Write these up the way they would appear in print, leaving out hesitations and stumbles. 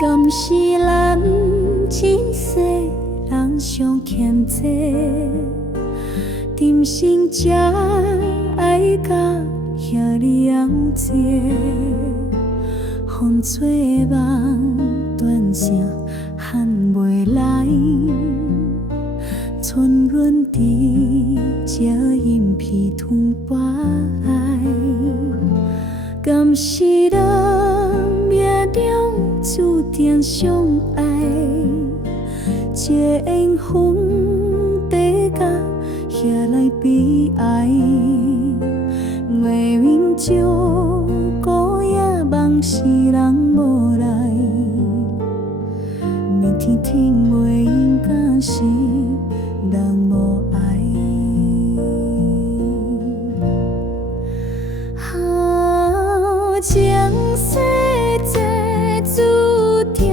敢是咱前世人相欠债，今生才爱甲遐你红结，风吹梦断声喊袂来，春润伫这阴皮通白，敢是咱命中注定相爱，这缘分地甲遐来悲哀，月明照孤夜梦是人无来，明天天袂应敢是人无爱。前世注定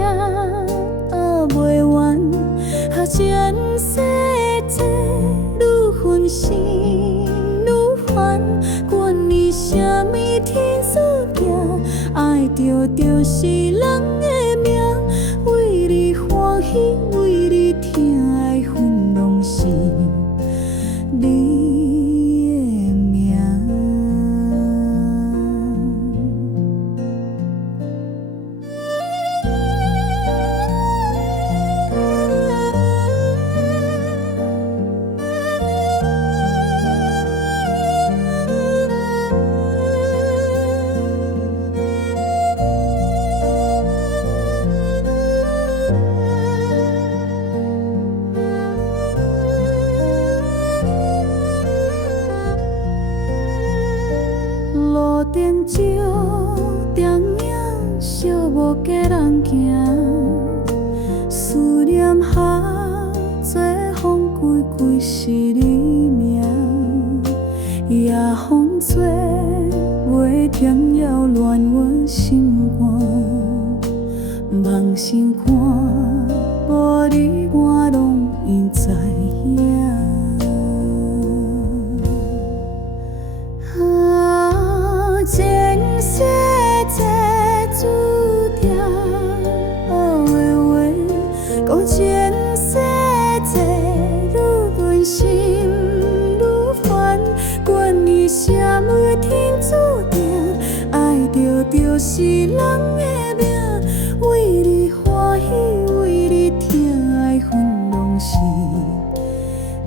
袂完，前世愈分心愈烦，管你啥物天注定，爱着就是人的命，为你欢喜为你疼爱分拢是你。路灯照电影，寂无家人行，思念下做风归归是你名，夜风吹袂停扰乱阮心肝，梦心肝无你我拢已知影。前世注定的话，讲前世愈分心愈烦，管你啥物天注定，爱着就是人的命，为你欢喜为你疼爱分拢是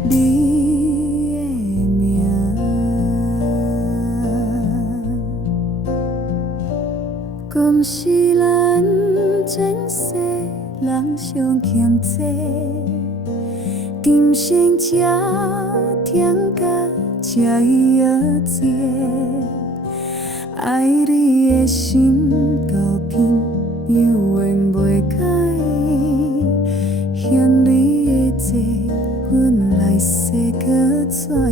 你。敢是咱前世人相欠债，今生才疼甲这样结，爱你的心到边永远袂改，欠你的债，阮来世搁再。